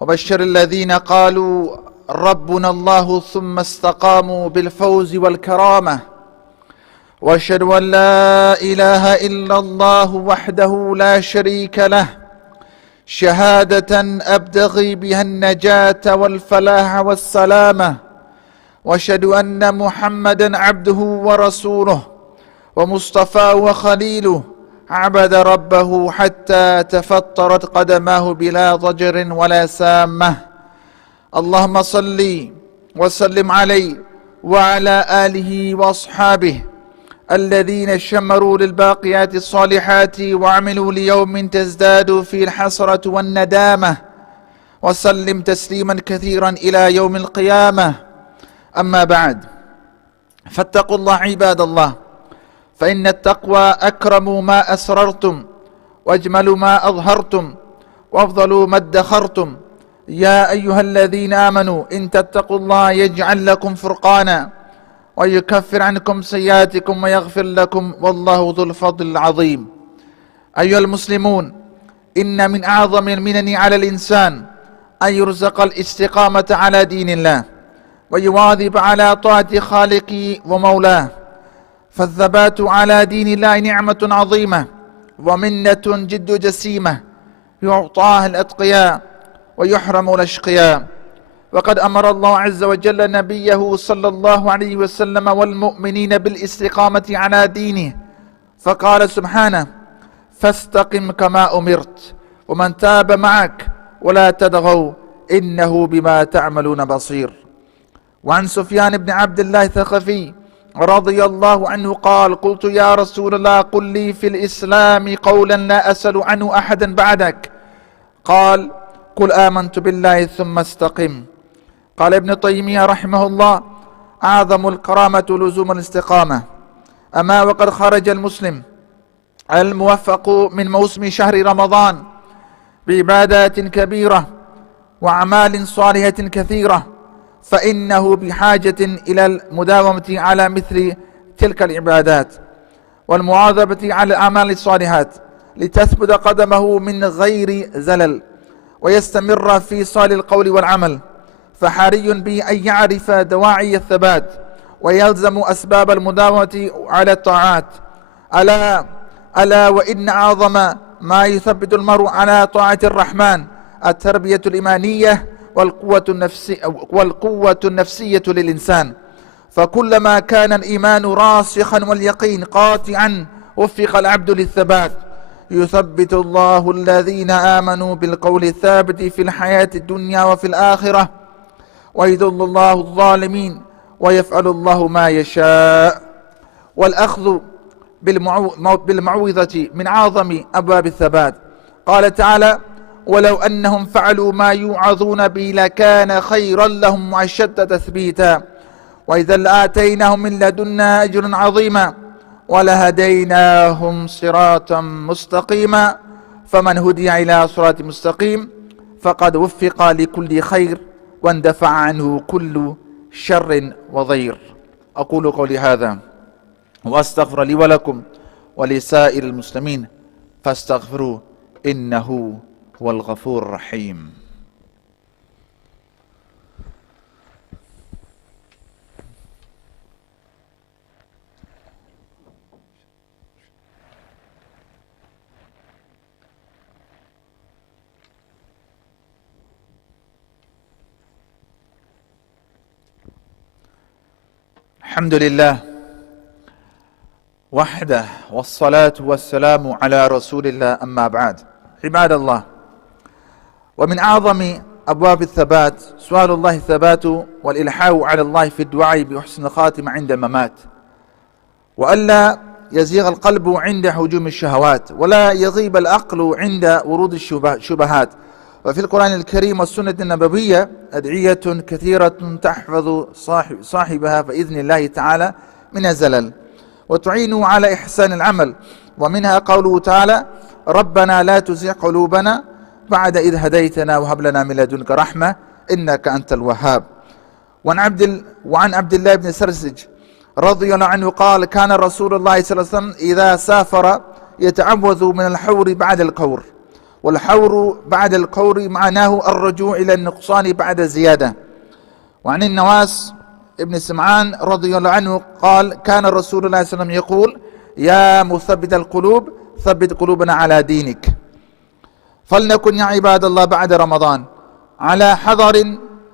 وبشر الذين قالوا ربنا الله ثم استقاموا بالفوز والكرامة وأشهد أن لا إله إلا الله وحده لا شريك له شهادة أبتغي بها النجاة والفلاح والسلامة وأشهد أن محمدا عبده ورسوله ومصطفاه وخليله عبد ربه حتى تفطرت قدماه بلا ضجر ولا سامة اللهم صل وسلم عليه وعلى آله وأصحابه الذين شمروا للباقيات الصالحات وعملوا ليوم تزداد فيه الحسرة والندامة وسلم تسليما كثيرا إلى يوم القيامة أما بعد فاتقوا الله عباد الله فإن التقوى أكرم ما أسررتم وأجمل ما أظهرتم وأفضل ما ادخرتم يا أيها الذين آمنوا إن تتقوا الله يجعل لكم فرقانا ويكفر عنكم سيئاتكم ويغفر لكم والله ذو الفضل العظيم أيها المسلمون إن من أعظم المنن على الإنسان أن يرزق الاستقامة على دين الله ويواظب على طاعة خالقه ومولاه، فالثبات على دين الله نعمة عظيمة ومنة جد جسيمة يعطاها الأتقياء ويحرم الأشقياء. وقد أمر الله عز وجل نبيه صلى الله عليه وسلم والمؤمنين بالاستقامة على دينه، فقال سبحانه: فاستقم كما أمرت ومن تاب معك ولا تطغوا إنه بما تعملون بصير. وعن سفيان بن عبد الله الثقفي رضي الله عنه قال: قلت يا رسول الله قل لي في الإسلام قولا لا أسأل عنه أحدا بعدك. قال: قل آمنت بالله ثم استقم. قال ابن تيمية رحمه الله: أعظم الكرامة لزوم الاستقامة. أما وقد خرج المسلم الموفق من موسم شهر رمضان بعبادات كبيرة وأعمال صالحة كثيرة، فإنه بحاجة إلى المداومة على مثل تلك العبادات والمواظبة على الأعمال الصالحات لتثبت قدمه من غير زلل ويستمر في صالح القول والعمل. فحري به أن يعرف دواعي الثبات ويلزم أسباب المداومة على الطاعات. ألا وإن أعظم ما يثبت المرء على طاعة الرحمن التربية الإيمانية والقوة النفسية للإنسان، فكلما كان الإيمان راسخا واليقين قاطعا وفق العبد للثبات. يثبت الله الذين آمنوا بالقول الثابت في الحياة الدنيا وفي الآخرة ويذل الله الظالمين ويفعل الله ما يشاء. والأخذ بالمعوذة من أعظم أبواب الثبات. قال تعالى: ولو أنهم فعلوا ما يوعظون به لكان خيرا لهم وأشد تثبيتا وإذا لآتيناهم من لدنا أجرا عظيما ولهديناهم صراطا مستقيما فمن هدي إلى صراط مستقيم فقد وفق لكل خير واندفع عنه كل شر وضير. أقول قولي هذا وأستغفر لي ولكم ولسائر المسلمين فاستغفروه إنه هو الغفور الرحيم. الحمد لله وحده والصلاة والسلام على رسول الله، أما بعد. عباد الله، ومن أعظم أبواب الثبات سؤال الله الثبات والإلحاح على الله في الدعاء بحسن الخاتمة عند الممات، وألا يزيغ القلب عند هجوم الشهوات ولا يغيب العقل عند ورود الشبهات. وفي القرآن الكريم والسنة النبوية أدعية كثيرة تحفظ صاحبها بإذن الله تعالى من الزلل وتعين على إحسان العمل، ومنها قوله تعالى: ربنا لا تزغ قلوبنا بعد إذ هديتنا وهب لنا من لدنك رحمة إنك أنت الوهاب. وعن عبد الله بن سرسج رضي الله عنه قال: كان رسول الله صلى الله عليه وسلم إذا سافر يتعوذ من الحور بعد الكور، والحور بعد الكور معناه الرجوع إلى النقصان بعد الزيادة. وعن النواس ابن سمعان رضي الله عنه قال: كان رسول الله صلى الله عليه وسلم يقول: يا مثبت القلوب ثبت قلوبنا على دينك. فلنكن يا عباد الله بعد رمضان على حذر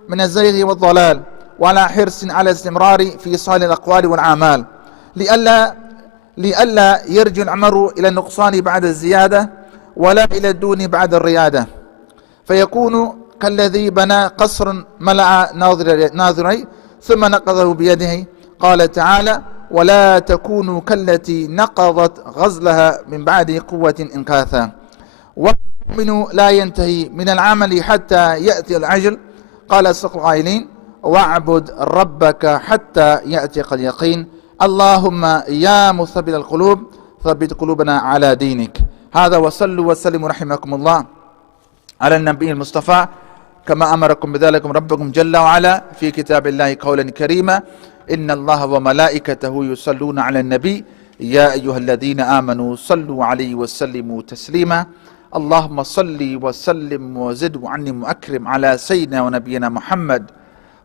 من الزيغ والضلال وعلى حرص على الاستمرار في صالح الأقوال والأعمال لئلا يرجع الأمر إلى النقصان بعد الزيادة ولا إلى الدون بعد الريادة، فيكون كالذي بنى قصرا ملأ ناظري ثم نقضه بيده. قال تعالى: ولا تكونوا كالتي نقضت غزلها من بعد قوة إنكاثا. والمؤمن لا ينتهي من العمل حتى يأتي العجل. قال أصدق القائلين: واعبد ربك حتى يأتيك اليقين. اللهم يا مثبت القلوب ثبت قلوبنا على دينك. هذا وصلوا وسلموا رحمكم الله على النبي المصطفى كما أمركم بذلك ربكم جل وعلا في كتاب الله قولا كريما: إن الله وملائكته يصلون على النبي يا أيها الذين آمنوا صلوا عليه وسلموا تسليما. اللهم صل وسلم وزد وعنم وأكرم على سيدنا ونبينا محمد،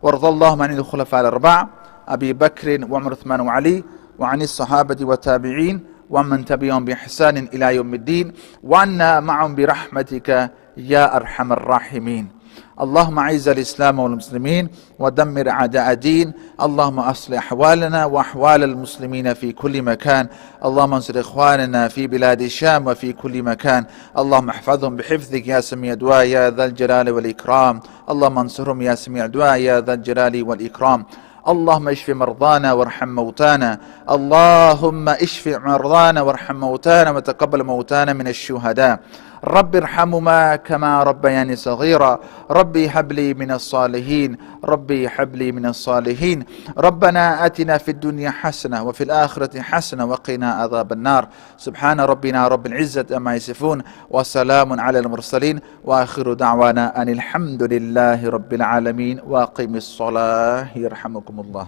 وارض اللهم عن الخلفاء الأربعة أبي بكر وعمر عثمان وعلي، وعن الصحابة والتابعين ومن تبعهم بإحسان إلى يوم الدين، وعنا معهم برحمتك يا أرحم الراحمين. اللهم أعز الإسلام والمسلمين ودمر أعداء الدين. اللهم أصلح أحوالنا وأحوال المسلمين في كل مكان. اللهم انصر إخواننا في بلاد الشام وفي كل مكان. اللهم احفظهم بحفظك يا سميع الدعاء يا ذا الجلال والإكرام. اللهم انصرهم يا سميع الدعاء يا ذا الجلال والإكرام. اللهم اشف مرضانا وارحم موتانا. اللهم اشف مرضانا وارحم موتانا وتقبل موتانا من الشهداء. رب ارحمهما كما ربياني صغيرا. ربي هب لي من الصالحين. ربي هب لي من الصالحين. ربنا آتنا في الدنيا حسنة وفي الآخرة حسنة وقنا عذاب النار. سبحان ربنا رب العزة عما يصفون وسلام على المرسلين وآخر دعوانا أن الحمد لله رب العالمين. وأقم الصلاة يرحمكم الله.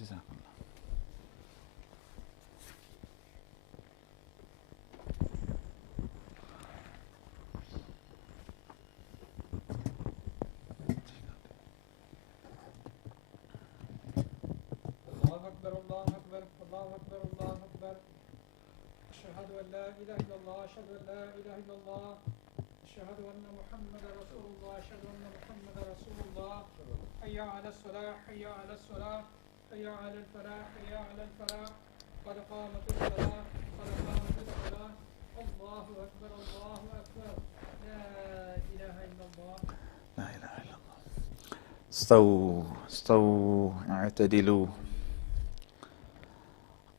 جزاك الله. الله أكبر الله أكبر الله أكبر الله أكبر. أشهد أن لا إله إلا الله أشهد أن لا إله إلا الله أشهد أن محمدا رسول الله أشهد أن محمدا رسول الله. حي على الصلاة حي على الصلاة حي على الفلاح حي على الفلاح. قد قامت الصلاة قد قامت الصلاة. الله أكبر الله أكبر. لا إله إلا الله. لا إله إلا الله. استووا استووا اعتدلوا.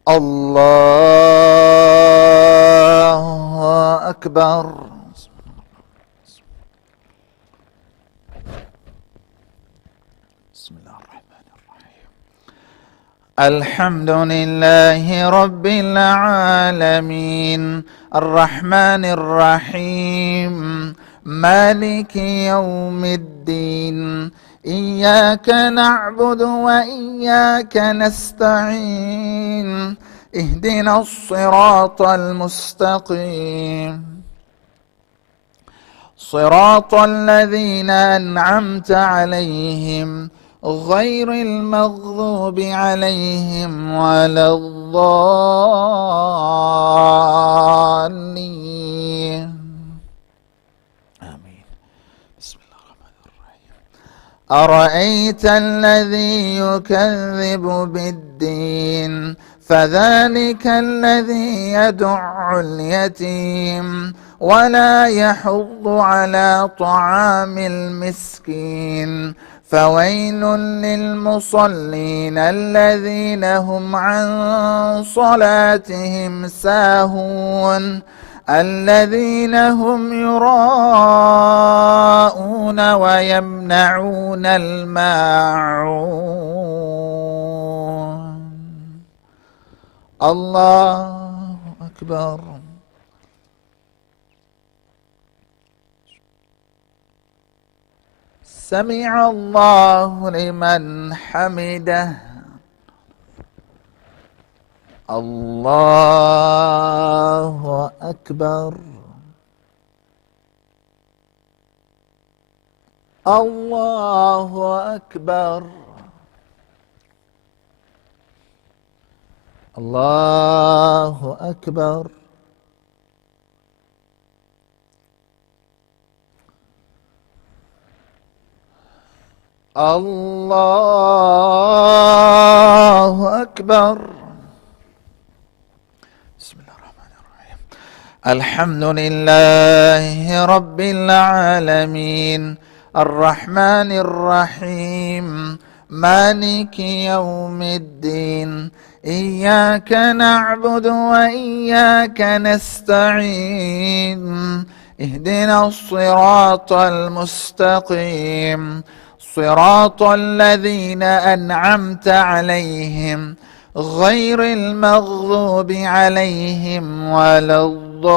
الله أكبر. بسم الله الرحمن الرحيم. الحمد لله رب العالمين الرحمن الرحيم مالك يوم الدين. إياك نعبد وإياك نستعين. اهدنا الصراط المستقيم صراط الذين أنعمت عليهم غير المغضوب عليهم ولا الضالين. آمين. بسم الله الرحمن الرحيم. أرأيت الذي يكذب بالدين فذلك الذي يدع اليتيم ولا يحض على طعام المسكين. فويل للمصلين الذين هم عن صلاتهم ساهون الذين هم يراءون ويمنعون الماعون. الله أكبر. سمع الله لمن حمده. الله أكبر. الله أكبر. الله أكبر. الله أكبر. بسم الله الرحمن الرحيم. الحمد لله رب العالمين الرحمن الرحيم مالك يوم الدين. إياك نعبد وإياك نستعين. اهدنا الصراط المستقيم صراط الذين أنعمت عليهم غير المغضوب عليهم ولا الضالين.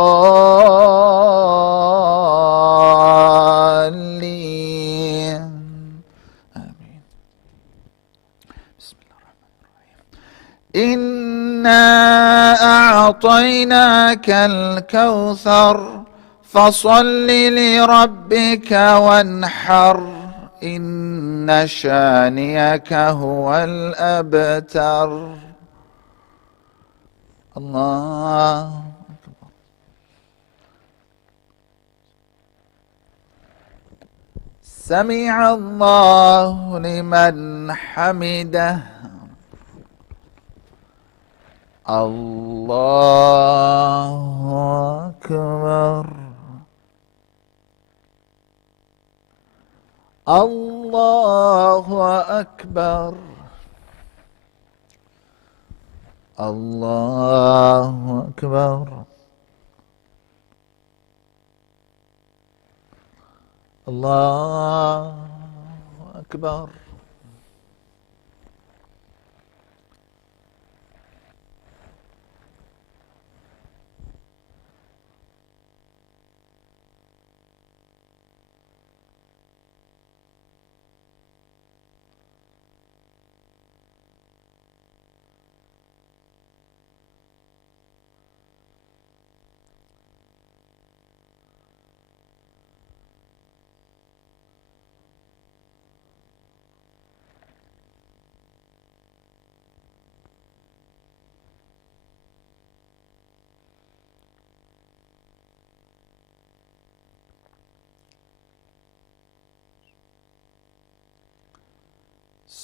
إنا أعطيناك الكوثر فصل لربك وانحر إن شانئك هو الأبتر. الله أكبر. سمع الله لمن حمده. الله أكبر. الله أكبر. الله أكبر. الله أكبر.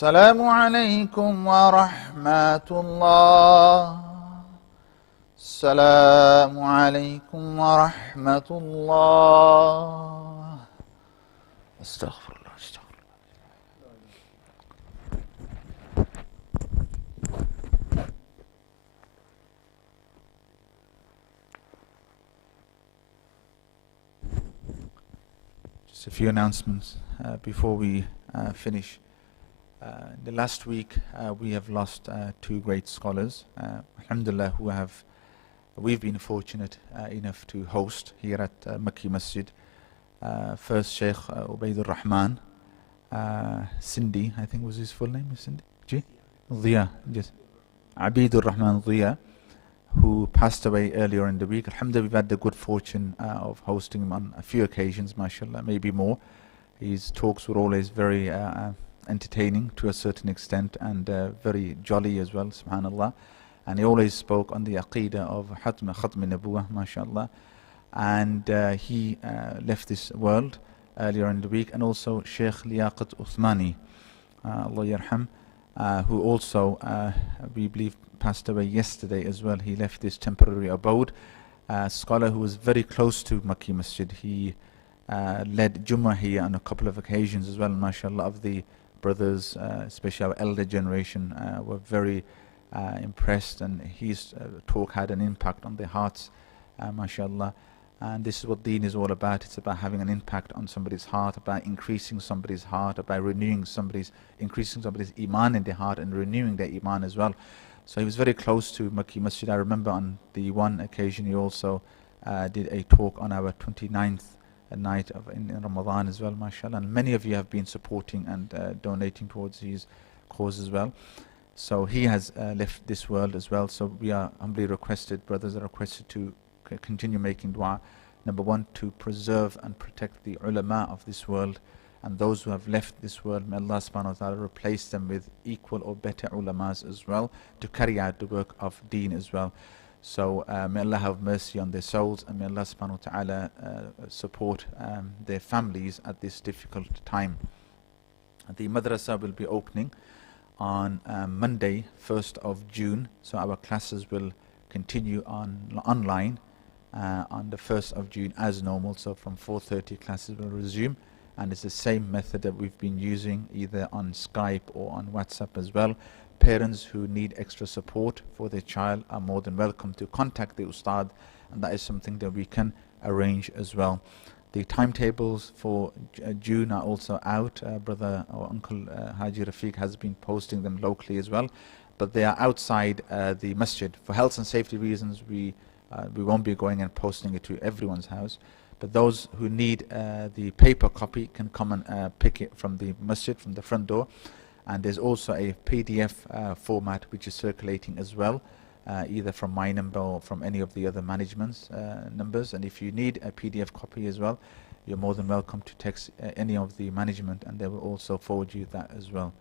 السلام عليكم ورحمة الله. السلام عليكم ورحمة الله. استغفر الله استغفر الله. Just a few announcements before we finish. The last week we have lost two great scholars, alhamdulillah, we've been fortunate enough to host here at Makki Masjid. First Shaykh Ubaydur Rahman Sindi, I think was his full name, Sindi? Dhiya, yes. Abidur Rahman Dhiya, who passed away earlier in the week. Alhamdulillah, we've had the good fortune of hosting him on a few occasions, mashallah, maybe more. His talks were always very entertaining to a certain extent and very jolly as well, subhanallah. And he always spoke on the aqidah of Khatm Nabuwah, mashallah. And he left this world earlier in the week. And also Sheikh Liaqat Uthmani, Allah yarham, who also, we believe, passed away yesterday as well. He left this temporary abode. A scholar who was very close to Makki Masjid. He led Jumu'a here on a couple of occasions as well, mashallah. Of the brothers, especially our elder generation, were very impressed, and his talk had an impact on their hearts, mashallah. And this is what deen is all about. It's about having an impact on somebody's heart, about increasing somebody's heart, about increasing somebody's iman in their heart and renewing their iman as well. So he was very close to Makki Masjid. I remember on the one occasion he also did a talk on our 29th night in Ramadan as well, mashallah. And many of you have been supporting and donating towards his cause as well. So he has left this world as well. So we are humbly requested, brothers are requested to continue making dua. Number one, to preserve and protect the ulama of this world, and those who have left this world, may Allah subhanahu wa ta'ala replace them with equal or better ulamas as well, to carry out the work of deen as well. So may Allah have mercy on their souls, and may Allah subhanahu wa ta'ala support their families at this difficult time. The madrasa will be opening on Monday, 1st of June. So our classes will continue online on the 1st of June as normal. So from 4:30 classes will resume, and it's the same method that we've been using either on Skype or on WhatsApp as well. Parents who need extra support for their child are more than welcome to contact the Ustad, and that is something that we can arrange as well. The timetables for June are also out. Brother or Uncle Haji Rafiq has been posting them locally as well, but they are outside the masjid. For health and safety reasons, we won't be going and posting it to everyone's house, but those who need the paper copy can come and pick it from the masjid, from the front door. And there's also a PDF format which is circulating as well, either from my number or from any of the other management's numbers. And if you need a PDF copy as well, you're more than welcome to text any of the management, and they will also forward you that as well.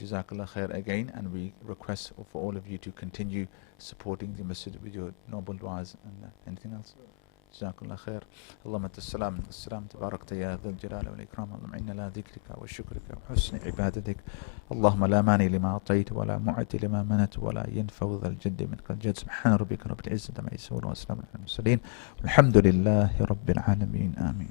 Jazakallah khair again, and we request for all of you to continue supporting the masjid with your noble du'as. And anything else? جزاكم الله خير. اللهم انت السلام من السلام تباركت يا ذا الجلال والاكرام. اللهم انا لا ذكرك وشكرك وحسن عبادتك. اللهم لا مانع لما اعطيت ولا معطي لما منعت ولا ينفع ذا الجد منك الجد. سبحان ربك رب العزه عما يصفون وسلام على المرسلين والحمد لله رب العالمين. امين.